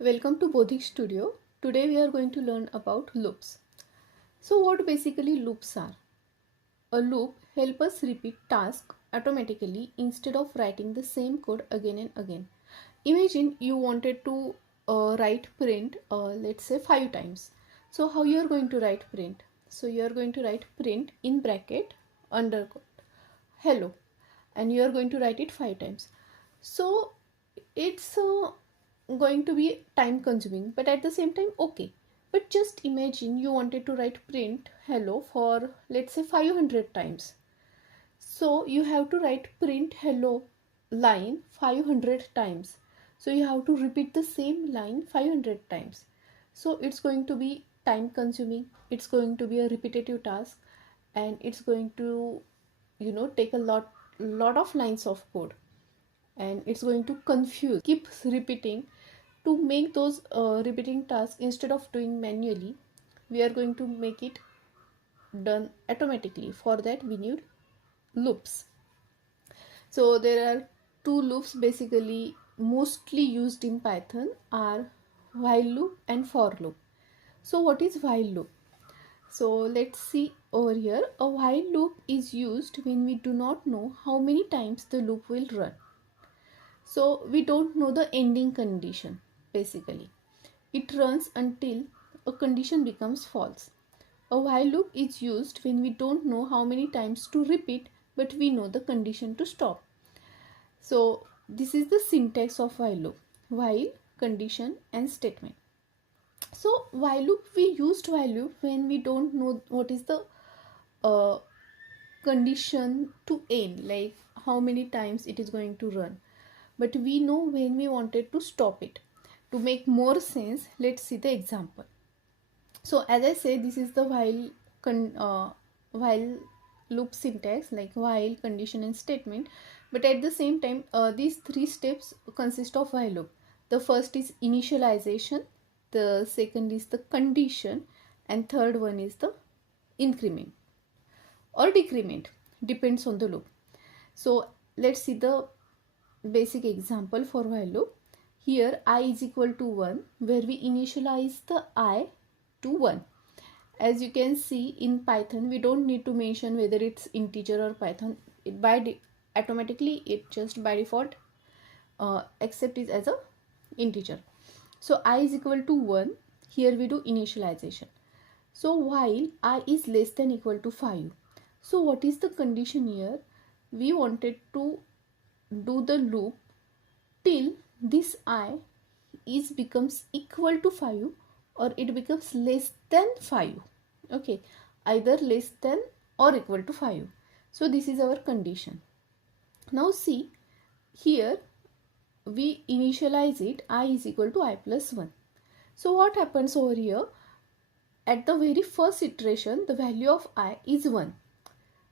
Welcome to Bodhik Studio. Today we are going to learn about loops. So what basically loops are? A loop helps us repeat tasks automatically instead of writing the same code again and again. Imagine you wanted to write print let's say 5 times. So how you are going to write print? So you are going to write print in bracket underscore hello and you are going to write it 5 times. So it's going to be time consuming but at the same time okay. But just imagine you wanted to write print hello for let's say 500 times. So you have to write print hello line 500 times. So you have to repeat the same line 500 times. So it's going to be time consuming, it's going to be a repetitive task, and it's going to take a lot of lines of code, and it's going to confuse, keep repeating. To make those repeating tasks, instead of doing manually, we are going to make it done automatically. For that we need loops. So there are two loops basically mostly used in Python are while loop and for loop. So what is while loop? So let's see over here. A while loop is used when we do not know how many times the loop will run. So we don't know the ending condition basically. It runs until a condition becomes false. A while loop is used when we don't know how many times to repeat, but we know the condition to stop. So this is the syntax of while loop: while, condition and statement. So while loop, we used while loop when we don't know what is the uh, condition to end, like how many times it is going to run, but we know when we wanted to stop it. To make more sense, let's see the example. So as I say, this is the while loop syntax, like while, condition and statement. But at the same time, these three steps consist of while loop. The first is initialization, the second is the condition, and third one is the increment or decrement, depends on the loop. So let's see the basic example for while loop. Here I is equal to 1, where we initialize the I to 1. As you can see in Python, we don't need to mention whether it's integer or Python. Automatically it just by default accept it as a integer. So I is equal to 1. Here we do initialization. So while I is less than equal to 5. So what is the condition here? We wanted to do the loop till this I is becomes equal to 5 or it becomes less than 5. Okay, either less than or equal to 5. So this is our condition. Now see, here we initialize it, I is equal to I plus 1. So what happens over here? At the very first iteration, the value of I is 1.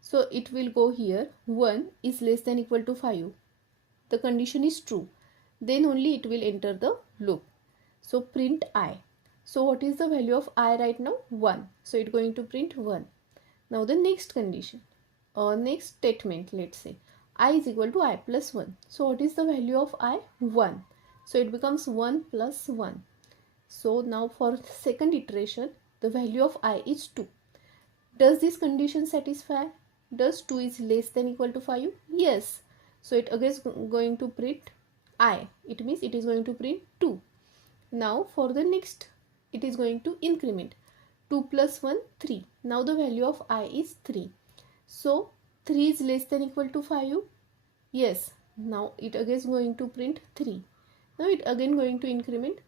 So it will go here, 1 is less than equal to 5. The condition is true. Then only it will enter the loop. So print I. So what is the value of I right now? 1. So it's going to print 1. Now the next condition, next statement, let's say I is equal to I plus 1. So what is the value of I? 1. So it becomes 1 plus 1. So now for second iteration, the value of I is 2. Does this condition satisfy? Does 2 is less than equal to 5? Yes. So it again is going to print I. It means it is going to print 2. Now for the next, it is going to increment. 2 plus 1, 3. Now the value of I is 3. So 3 is less than equal to 5? Yes. Now it again is going to print 3. Now it again going to increment.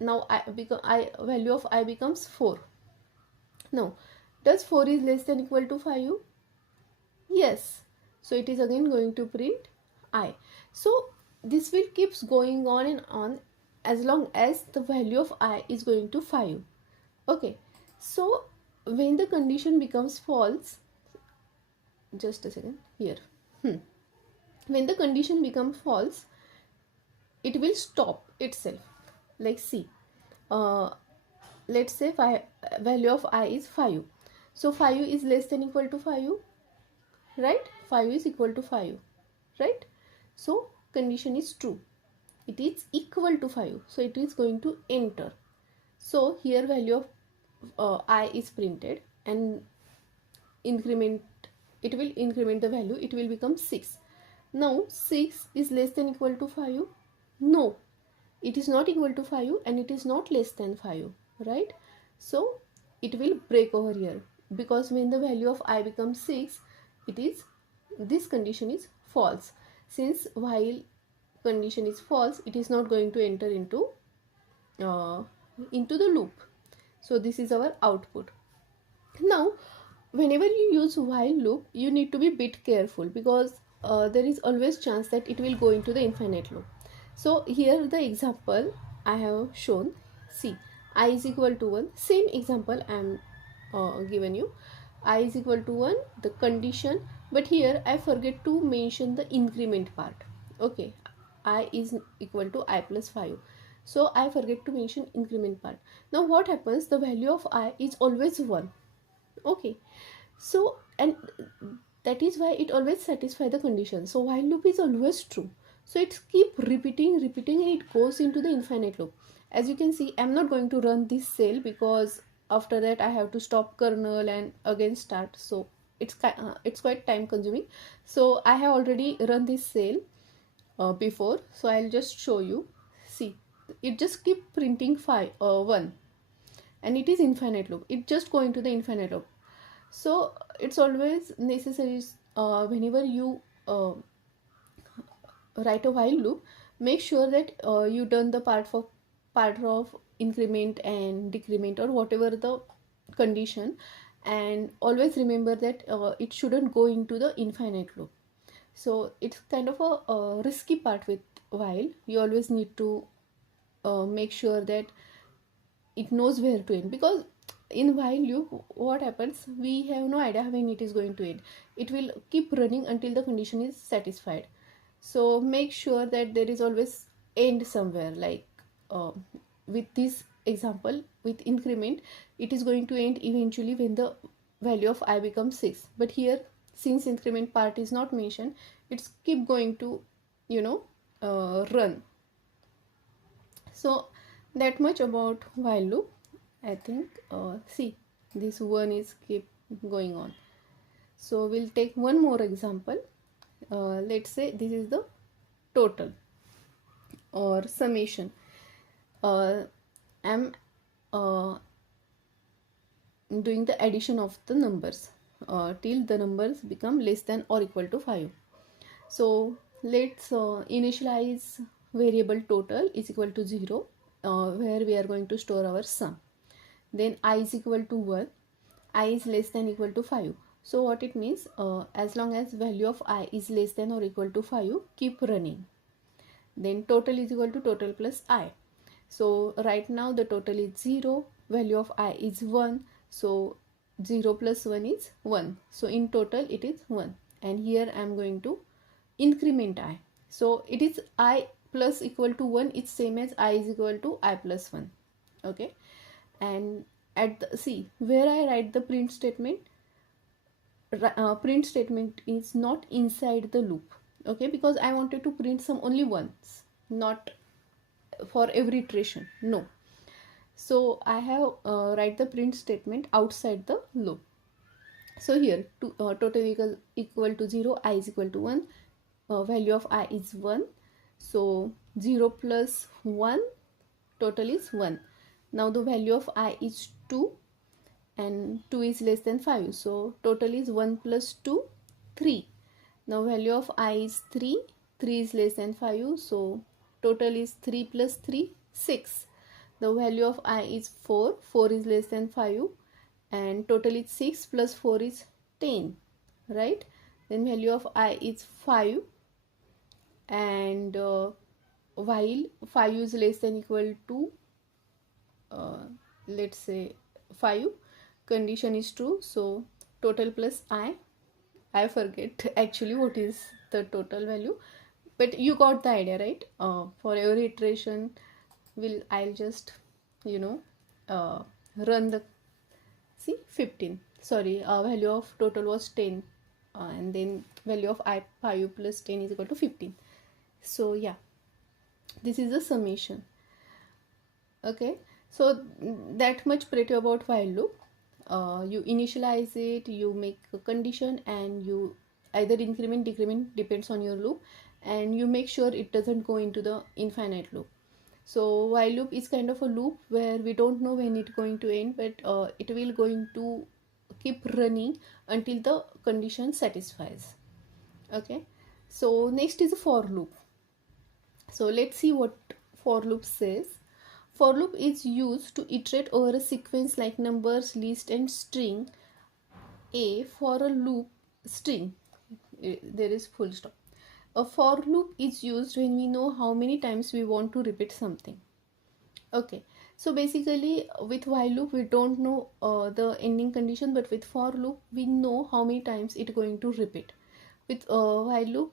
Now value of I becomes 4. Now does 4 is less than equal to 5? Yes. So it is again going to print I. So this will keeps going on and on as long as the value of I is going to 5. Okay. So when the condition becomes false, just a second here. When the condition becomes false, it will stop itself. Like see, let's say value of I is 5. So 5 is less than equal to 5, right? 5 is equal to 5, right? So condition is true. it is equal to 5, so it is going to enter. So here value of I is printed, and increment, it will increment the value, it will become 6. Now 6 is less than equal to 5? No, it is not equal to 5 and it is not less than 5, right? So it will break over here, because when the value of I becomes 6, it is, this condition is false. Since while condition is false, it is not going to enter uh, into the loop. So this is our output. Now whenever you use while loop, you need to be bit careful, because there is always chance that it will go into the infinite loop. So here the example I have shown, see, I is equal to 1, same example I am given you. I is equal to 1, the condition, but here I forget to mention the increment part. Okay, I is equal to I plus 5, so I forget to mention increment part. Now what happens, the value of I is always 1. Okay, so, and that is why it always satisfies the condition. So while loop is always true, so it keep repeating and it goes into the infinite loop. As you can see, I'm not going to run this cell, because after that I have to stop kernel and again start, so it's quite time consuming. So I have already run this cell before, so I'll just show you. See, it just keep printing 1, and it is infinite loop, it just go into the infinite loop. So it's always necessary, whenever you write a while loop, make sure that you done the part of increment and decrement, or whatever the condition, and always remember that it shouldn't go into the infinite loop. So it's kind of a risky part with while. You always need to make sure that it knows where to end, because in while loop what happens, we have no idea when it is going to end. It will keep running until the condition is satisfied. So make sure that there is always end somewhere, like uh, with this example with increment, it is going to end eventually when the value of I becomes 6. But here, since increment part is not mentioned, it's keep going to, you know, run. So that much about while loop. I think see, this one is keep going on. So we'll take one more example. Let's say this is the total or summation. I'm doing the addition of the numbers till the numbers become less than or equal to 5. So let's initialize variable total is equal to 0, where we are going to store our sum. Then I is equal to 1, I is less than equal to 5. So what it means, as long as value of I is less than or equal to 5, keep running. Then total is equal to total plus I. So right now the total is 0, value of I is 1, so 0 plus 1 is 1, so in total it is 1. And here I am going to increment I, so it is I plus equal to 1, it's same as I is equal to I plus 1. Okay, and at the, see where I write the print statement, print statement is not inside the loop. Okay, because I wanted to print sum only once, not for every iteration, no. So I have write the print statement outside the loop. So here total equal to 0, I is equal to 1, value of I is 1, so 0 plus 1, total is 1. Now the value of I is 2, and 2 is less than 5, so total is 1 plus 2, 3. Now value of I is 3, 3 is less than 5, so total is 3 plus 3, 6. The value of I is 4, 4 is less than 5, and total is 6 plus 4 is 10, right? Then value of I is 5, and while 5 is less than equal to let's say 5, condition is true, so total plus I forget actually what is the total value, but you got the idea, right? For every iteration I'll just, you know, run the, see, 15, sorry, value of total was 10, and then value of I 5 plus 10 is equal to 15. So yeah, This is the summation. Okay, so that much pretty about while loop. You initialize it, you make a condition, and you either increment decrement depends on your loop, and you make sure it doesn't go into the infinite loop. So while loop is kind of a loop where we don't know when it's going to end, but it will going to keep running until the condition satisfies. Okay, so next is a for loop. So let's see what for loop says. For loop is used to iterate over a sequence like numbers, list, and string. A for a loop string, there is full stop. A for loop is used when we know how many times we want to repeat something. Okay, so basically with while loop we don't know the ending condition, but with for loop we know how many times it's going to repeat. With while loop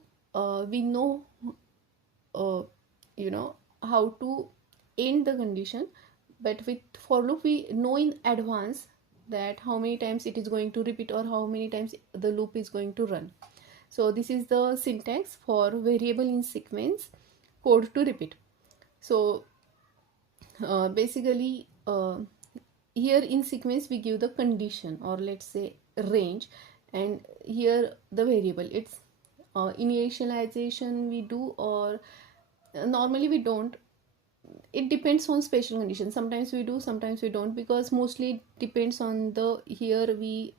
we know uh, how to end the condition, but with for loop we know in advance that how many times it is going to repeat or how many times the loop is going to run. So this is the syntax for variable in sequence code to repeat. So basically here in sequence we give the condition, or let's say range, and here the variable. It's initialization we do, or normally we don't. It depends on special conditions. Sometimes we do, sometimes we don't, because mostly it depends on the, here we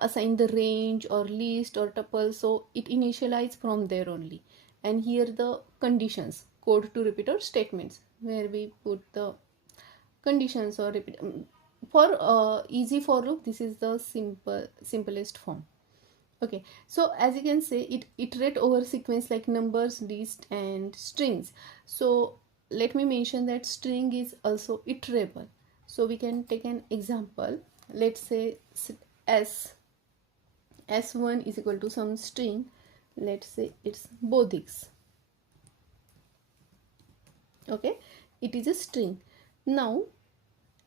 assign the range or list or tuple, so it initializes from there only. And here the conditions, code to repeat or statements, where we put the conditions or repeat. For easy for loop, this is the simplest form. Okay, so as you can say, it iterate over sequence like numbers, list, and strings. So let me mention that string is also iterable. So we can take an example. Let's say s1 is equal to some string. Let's say it's Bodhix. Okay, it is a string. Now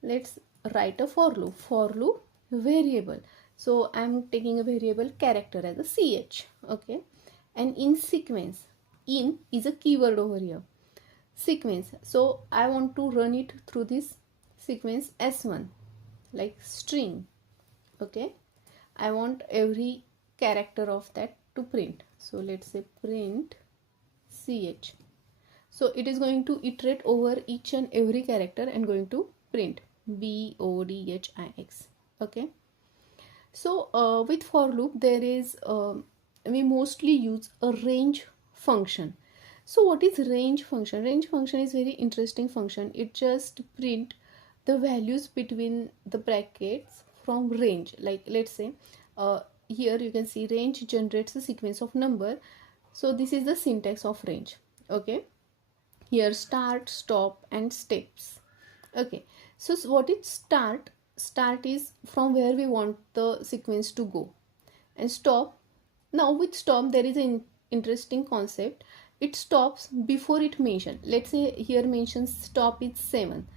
let's write a for loop variable. So I'm taking a variable character as a ch. Okay, and in sequence, in is a keyword over here. Sequence, so I want to run it through this sequence s1 like string. Okay, I want every character of that to print. So let's say print ch. So it is going to iterate over each and every character and going to print bodhix. Okay, so with for loop there is we mostly use a range function. So what is range function? Range function is very interesting function. It just print the values between the brackets from range. Like let's say here you can see range generates a sequence of number. So this is the syntax of range. Okay, here start, stop, and steps. Okay, so what is start is from where we want the sequence to go, and stop, now with stop there is an interesting concept. It stops before it mention. Let's say here mentions stop is 7,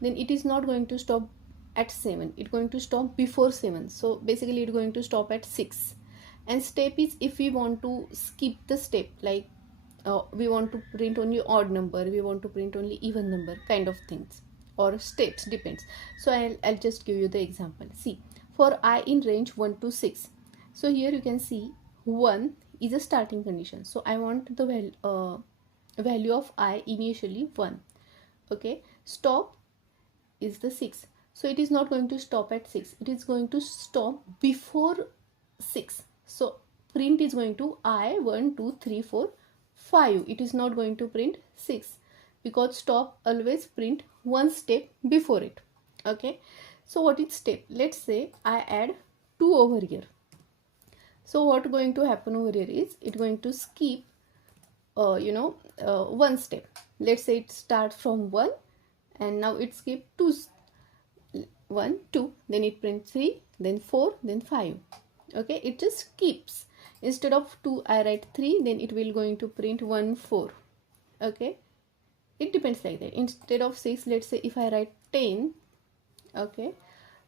then it is not going to stop at 7, it's going to stop before 7. So basically it's going to stop at 6. And step is if we want to skip the step, like we want to print only odd number, we want to print only even number, kind of things, or steps, depends. So I'll just give you the example. See, for I in range 1 to 6, so here you can see 1 is a starting condition, so I want the value of I initially 1. Okay, stop is the 6, so it is not going to stop at 6, it is going to stop before 6. So print is going to I 1 2 3 4 5, it is not going to print 6, because stop always print one step before it. Okay, so what is step? Let's say I add 2 over here. So what going to happen over here is it going to skip one step. Let's say it starts from 1 and now it skip 2, 1 2, then it prints 3, then 4, then 5. Okay, it just keeps, instead of 2 I write 3, then it will going to print 1 4. Okay, it depends like that. Instead of 6, let's say if I write 10, okay,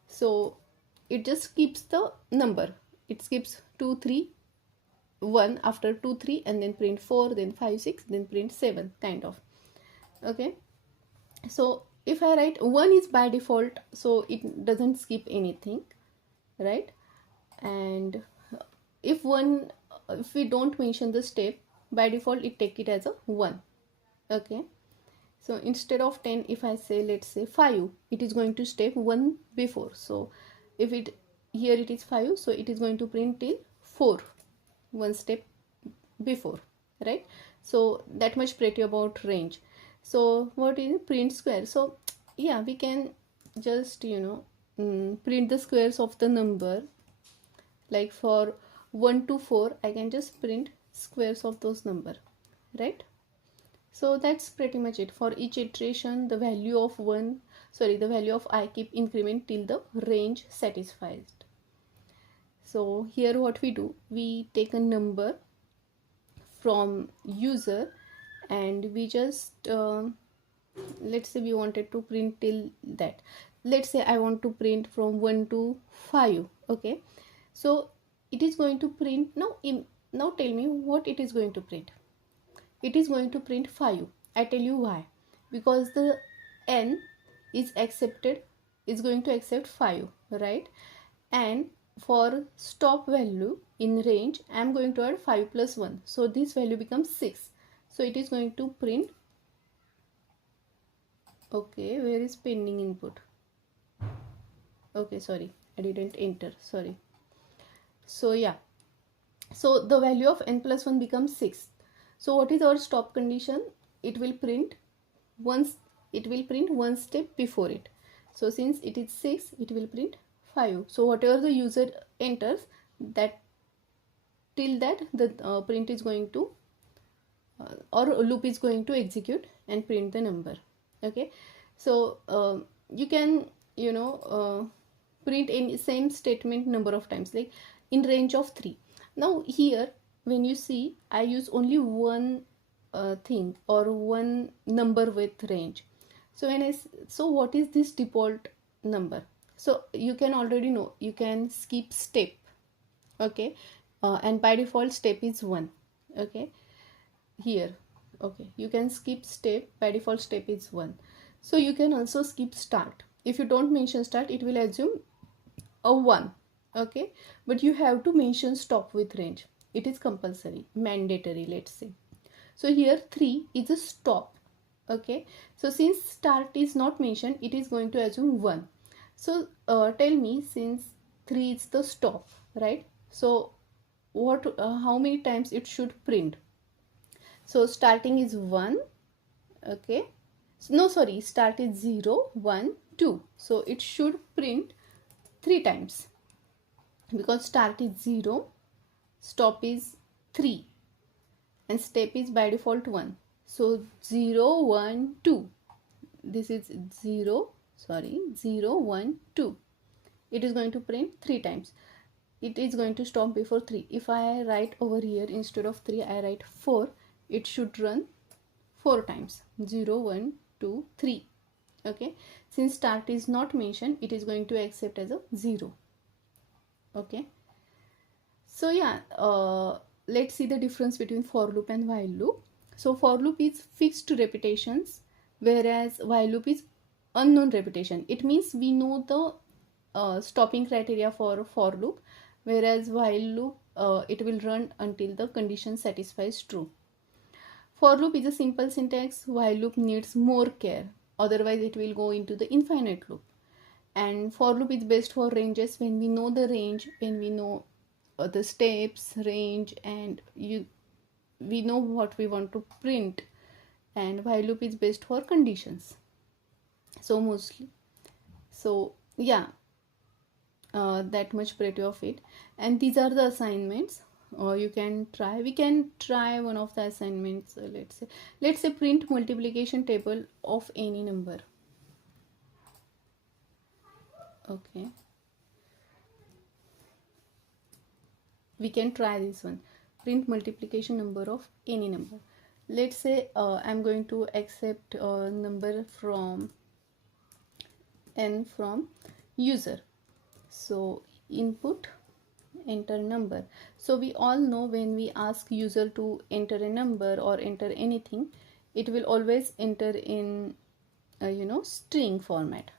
so it just keeps the number, it skips 2 3 1 after 2 3, and then print 4, then 5 6, then print 7, kind of. Okay, so if I write 1 is by default, so it doesn't skip anything, right? And if one, if we don't mention the step, by default it take it as a 1. Okay, so instead of 10, if I say, let's say 5, it is going to step 1 before. So if it, here it is 5, so it is going to print till 4, one step before, right? So that much pretty about range. So what is print square? So yeah, we can just, you know, print the squares of the number. Like for 1 to 4, I can just print squares of those number, right? So that's pretty much it. For each iteration, the value of the value of I keep increment till the range satisfied. So here what we do, we take a number from user and we just let's say we wanted to print till that. Let's say I want to print from 1 to 5. Okay, so it is going to print now. Now tell me what it is going to print. It is going to print 5. I tell you why. Because the n is accepted, is going to accept 5, right? And for stop value in range, I am going to add 5 plus 1. So this value becomes 6. So it is going to print. Okay, where is pending input? Okay, sorry, I didn't enter, sorry. So yeah, so the value of n plus 1 becomes 6. So what is our stop condition? It will print once, it will print one step before it. So since it is 6, it will print 5. So whatever the user enters, that till that the print is going to or loop is going to execute and print the number. Okay, so you can, you know, print any same statement number of times, like in range of 3. Now here when you see, I use only one thing or one number with range. So so what is this default number? So you can already know, you can skip step. Okay, and by default step is 1. Okay, here, okay, you can skip step, by default step is 1. So you can also skip start. If you don't mention start, it will assume a 1. Okay, but you have to mention stop with range. It is compulsory, mandatory, let's say. So here 3 is a stop. Okay, so since start is not mentioned, it is going to assume 1. So tell me, since 3 is the stop, right? So what how many times it should print? So starting is 1. Okay, no, sorry, start is 0, 1, 2. So it should print 3 times, because start is 0, stop is 3, and step is by default 1. So 0, 1, 2. This is 0, sorry, 0, 1, 2. It is going to print 3 times. It is going to stop before 3. If I write over here, instead of 3, I write 4. It should run 4 times. 0, 1, 2, 3. Okay, since start is not mentioned, it is going to accept as a 0. Okay, so yeah, let's see the difference between for loop and while loop. So for loop is fixed repetitions, whereas while loop is unknown repetition. It means we know the stopping criteria for loop, whereas while loop it will run until the condition satisfies true. For loop is a simple syntax, while loop needs more care, otherwise it will go into the infinite loop. And for loop is best for ranges, when we know the range, when we know the steps, range, and we know what we want to print. And while loop is best for conditions. So mostly, so yeah, that much pretty of it. And these are the assignments. Or you can try, we can try one of the assignments. Let's say print multiplication table of any number. Okay, we can try this one. Print multiplication number of any number. Let's say I'm going to accept a number from n from user. So input, enter number. So we all know, when we ask user to enter a number or enter anything, it will always enter in string format.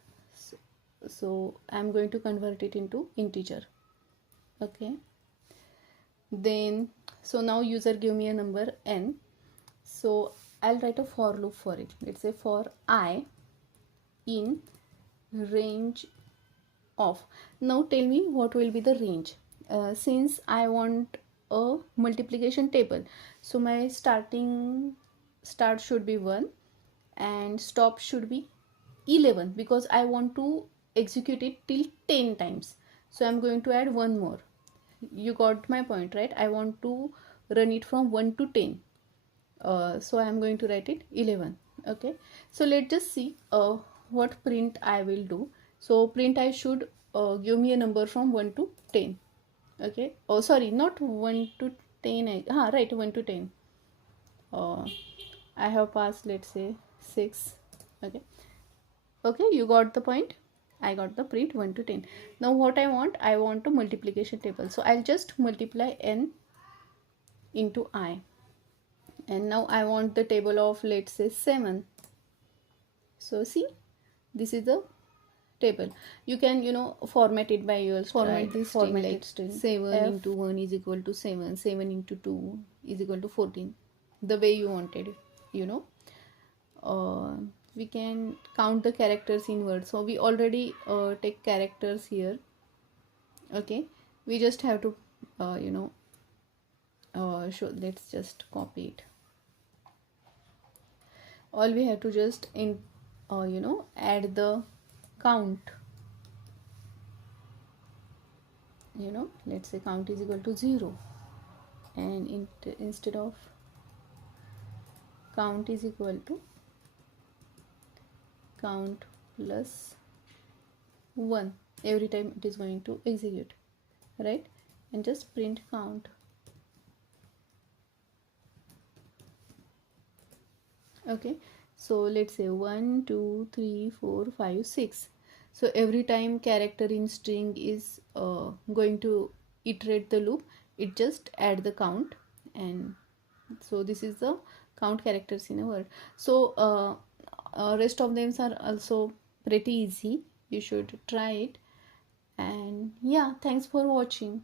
So I'm going to convert it into integer. Okay, then so now user give me a number n, so I'll write a for loop for it. Let's say for I in range of. Now tell me what will be the range. Since I want a multiplication table, so my start should be 1 and stop should be 11, because I want to execute it till 10 times. So I'm going to add one more. You got my point, right? I want to run it from 1 to 10. So I am going to write it 11. Okay, so let's just see what print I will do. So print I should give me a number from 1 to 10. Okay, oh sorry, not 1 to 10, right, 1 to 10. I have passed, let's say 6. Okay, okay, you got the point. I got the print 1 to 10. Now what I want a multiplication table, so I'll just multiply n into I, and now I want the table of, let's say 7. So see, this is the table. You can format it by your Format this string format like string 7 F into 1 is equal to 7, 7 into 2 is equal to 14. the way you wanted. We can count the characters in words, so we already take characters here. Okay, we just have to show. Let's just copy it. All we have to just add the count. Let's say count is equal to 0, and instead of count is equal to count plus 1 every time it is going to execute, right? And just print count. Okay, so let's say 1 2 3 4 5 6. So every time character in string is going to iterate the loop, it just add the count, and so this is the count characters in a word. So rest of them are also pretty easy. You should try it. And yeah, thanks for watching.